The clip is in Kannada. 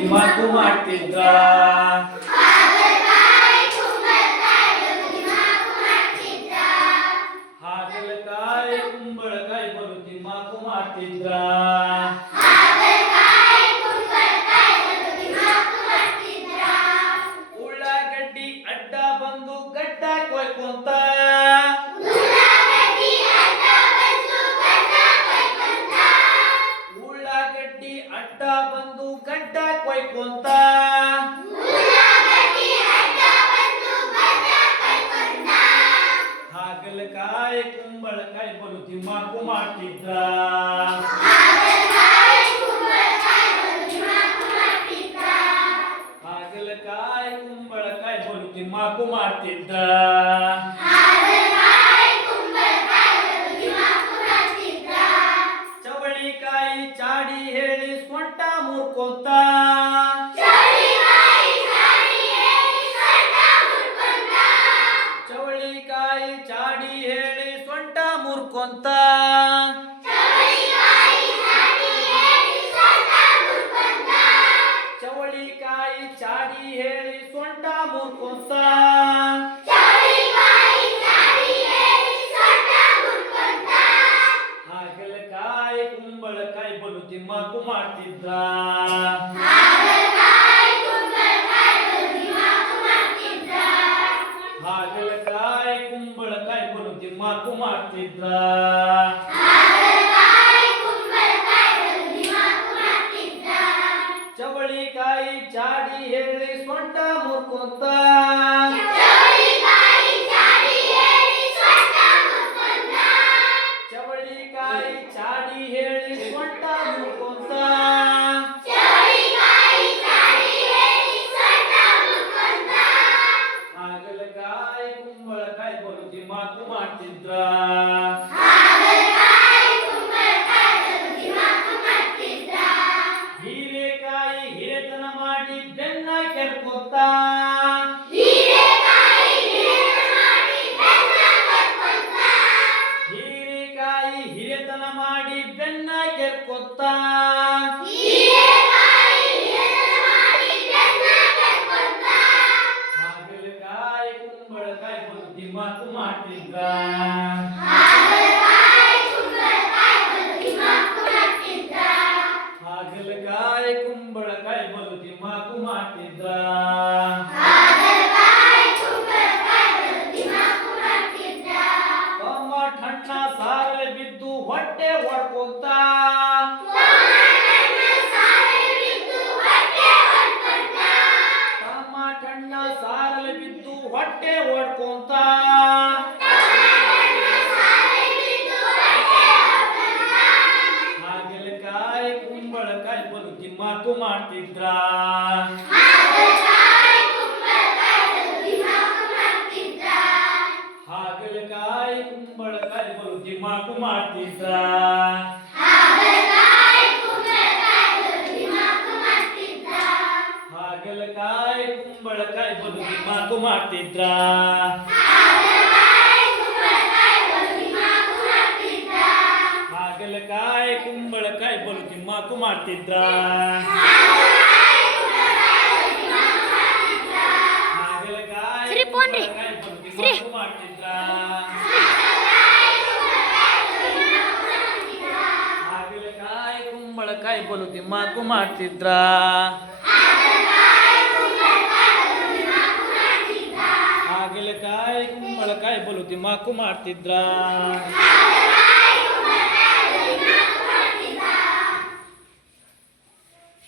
ದಿಮಾಕು ಮಾಡ್ತಿದ್ರ ಹಾಗಲಕಾಯಿ ಕುಂಬಳಕಾಯಿ ಬಲು ದಿಮಾಕು ಮಾಡ್ತಿದ್ರ ಉಳ್ಳಾಗಡ್ಡಿ ಅಡ್ಡ ಬಂದು ಗಡ್ಡ ಕೊಯ್ಕೊಂತ ಉಳ್ಳಾಗಡ್ಡಿ ಅಡ್ಡ ಬಂದು ಗಡ್ಡ ಕೊಯ್ಕೊಂತ ಹಾಗಲಕಾಯಿ ಕುಂಬಳಕಾಯಿ ಬಲು ದಿಮಾಕು ಮಾಡ್ತಿದ್ರ ಹಾಗಲಕಾಯಿ ಕುಂಬಳಕಾಯಿ ಬಲು ದಿಮಾಕು ಮಾಡ್ತಿದ್ರ ಚವಳಿಕಾಯಿ ಚಾಡಿ ಹೇಳಿ ಸೊಂಟ ಮುರ್ಕೊಂತ ಚವಳಿಕಾಯಿ ಚಾಡಿ ಹೇಳಿ ಸೊಂಟ ಮುರ್ಕೊಂತ ಚವಳಿಕಾಯಿ ಚಾಡಿ ಹೇಳಿ ಸೊಂಟ ಮುರ್ಕೊಂತ ಹಾಗಲಕಾಯಿ ಕುಂಬಳಕಾಯಿ ಬಲು ದಿಮಾಕು ಮಾಡ್ತಿದ್ರ ಹಾಗಲಕಾಯಿ ಕುಂಬಳಕಾಯಿ ಬಲು ದಿಮಾಕು ಮಾಡ್ತಿದ್ರ ಚವಳಿಕಾಯಿ ಚಾಡಿ ಹೇಳಿ ಸೊಂಟ ಮುರ್ಕೊಂತ ಚವಳಿಕಾಯಿ ಚಾಡಿ ಹೇಳಿ ಸೊಂಟ ಮುರ್ಕೊಂತ ಹಾಗಲಕಾಯಿ ಕುಂಬಳಕಾಯಿ ಬಲು ದಿಮಾಕು ಮಾಡ್ತಿದ್ರ ಹೀರೆಕಾಯಿ ಹಿರೆತನ ಮಾಡಿ ಬೆನ್ನ ಕೆರ್ಕೊಂತ ಹೀರೆಕಾಯಿ ಹಿರೆತನ ಮಾಡಿ ಬೆನ್ನ ಕೆರ್ಕೊಂತ ಹಾಗಲಕಾಯಿ ಕುಂಬಳಕಾಯಿ ಬಲು ದಿಮಾಕು ಮಾಡ್ತಿದ್ರ ಹಾಗಲಕಾಯಿ ಕುಂಬಳಕಾಯಿ ಬಲು ದಿಮಾಕು ಮಾಡ್ತಿದ್ರ ಟೊಮಾಟೊ ಹಣ್ಣ ಸಾರಲೆ ಬಿದ್ದು ಹೊಟ್ಟೆ ಹೊಡ್ಕೊಂತ ಟೊಮಾಟೊ ಹಣ್ಣ ಸಾರಲೆ ಬಿದ್ದು ಹೊಟ್ಟೆ ಹೊಡ್ಕೊಂತ ಹಾಗಲಕಾಯಿ ಕುಂಬಳಕಾಯಿ ಬಲು ದಿಮಾಕು ಮಾಡ್ತಿದ್ರ ಹಾಗಲಕಾಯಿ ಕುಂಬಳಕಾಯಿ ಬಲು ದಿಮಾಕು ಮಾಡ್ತಿದ್ರ ಹಾಗಲಕಾಯಿ ಕುಂಬಳಕಾಯಿ ಬಲು ದಿಮಾಕು ಮಾಡ್ತಿದ್ರ ಹಾಗಲಕಾಯಿ ಕುಂಬಳಕಾಯಿ ಬಲು ದಿಮಾಕು ಮಾಡ್ತಿದ್ರ ಹಾಗಲಕಾಯಿ ಕುಂಬಳಕಾಯಿ ಬಲು ದಿಮಾಕು ಮಾಡ್ತಿದ್ರ ಹಾಗಲಕಾಯಿ ಕುಂಬಳಕಾಯಿ ಬಲು ದಿಮಾಕು ಮಾಡ್ತಿದ್ರ ಹಾಗಲಕಾಯಿ ಕುಂಬಳಕಾಯಿ ಬಲು ದಿಮಾಕು ಮಾಡ್ತಿದ್ರ